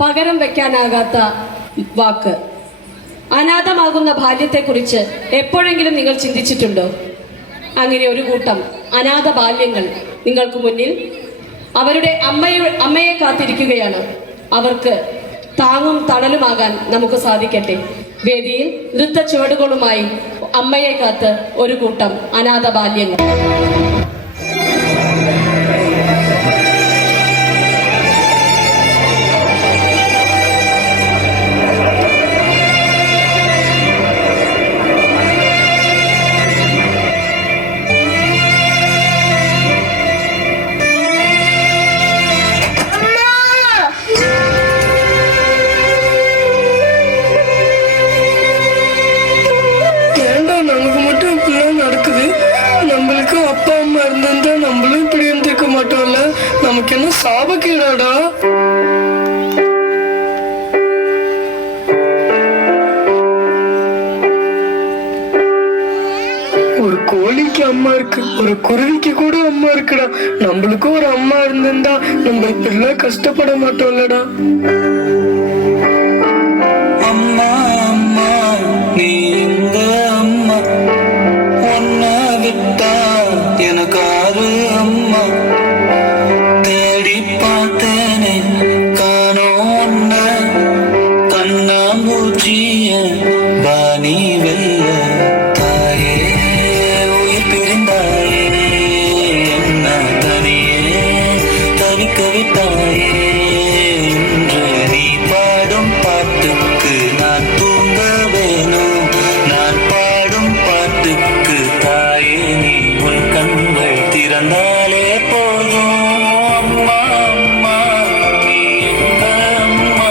പകരം വെക്കാനാകാത്ത വാക്ക്. അനാഥമാകുന്ന ബാല്യത്തെക്കുറിച്ച് എപ്പോഴെങ്കിലും നിങ്ങൾ ചിന്തിച്ചിട്ടുണ്ടോ? അങ്ങനെ ഒരു കൂട്ടം അനാഥ ബാല്യങ്ങൾ നിങ്ങൾക്ക് മുന്നിൽ അവരുടെ അമ്മയെ കാത്തിരിക്കുകയാണ്. അവർക്ക് താങ്ങും തണലുമാകാൻ നമുക്ക് സാധിക്കട്ടെ. വേദിയിൽ നൃത്ത ചുവടുകളുമായി അമ്മയെ കാത്ത് ഒരു കൂട്ടം അനാഥ ബാല്യങ്ങൾ. நமக்கு என்ன சாபக்கேடாடா? ஒரு கோழிக்கு அம்மா இருக்கு, ஒரு குருவிக்கு கூட அம்மா இருக்குடா. நம்மளுக்கும் ஒரு அம்மா இருந்திருந்தா நம்ம இப்படிலாம் கஷ்டப்பட மாட்டோம்லடா. அம்மா அம்மா நீ எங்க அம்மா, ஒன்ன விட்டா எனக்கு ஆறு அம்மா. தேடி பார்த்தேனே காணோம் ஒன்ன, கண்ணாம்பூச்சிய பாணி வெல்ல. தாயே உயிர் பிரிந்தாயே, என்ன தனியே தவிக்க விட்டாயே. இன்று நீ பாடும் பாட்டுக்கு நான் தூங்க வேணும், நான் பாடும் பாட்டுக்கு தாயே நீ உன் கண்கள் திறந்தாலே போதும். அம்மா அம்மா நீ எங்க அம்மா,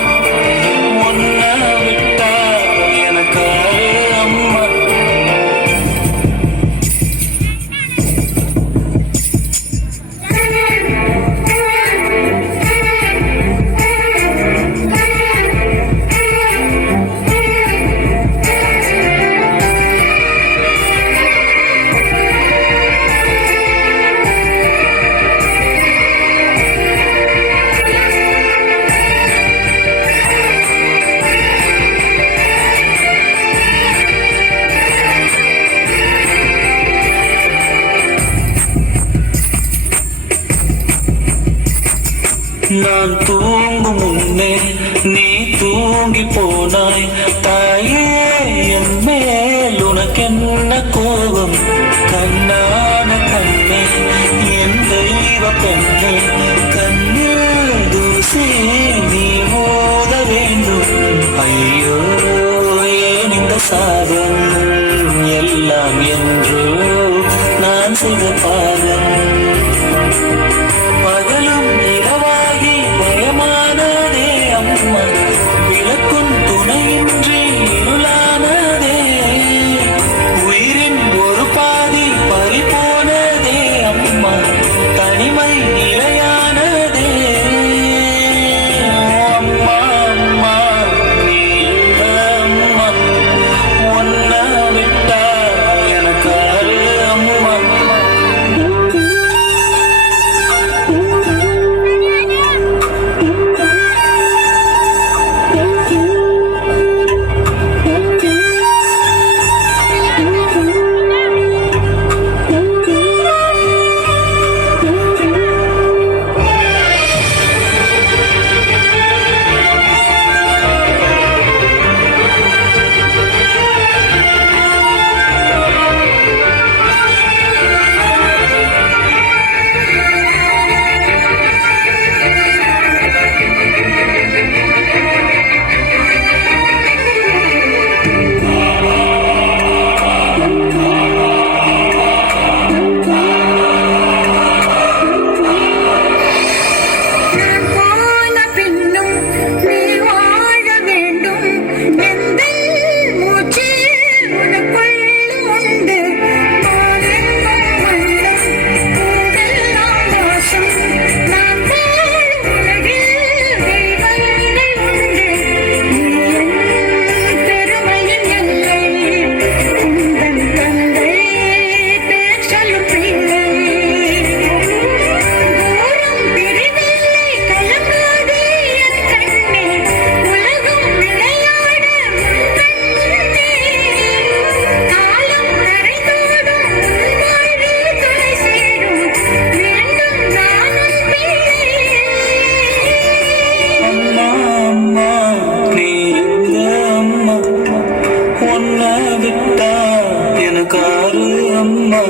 ஒன்ன விட்டா எனக்கு அம்மா. நான் தூங்கும் முன்னே நீ தூங்கி போனாய். தாயே என் மேல் உனக்கென்ன கோபம்? கண்ணான கண்ணே என் தெய்வ பெண்ணே, கண்ணில் தூசி நீ மோத வேண்டும். ஐயோ ஏன் இந்த சாதம் எல்லாம் என்றோ நான் செய்த பாதம். பகலும் இரவாகி பயமானதே அம்மா, விளக்கும் துணையின்றி இருளானதே. உயிரின் ஒரு பாதி பறிபோனதே அம்மா, தனிமை நிலையானதே. அம்மா அம்மா நீ எங்க அம்மா, ஒன்ன விட்டா எனக்கு அம்மா. அம்மா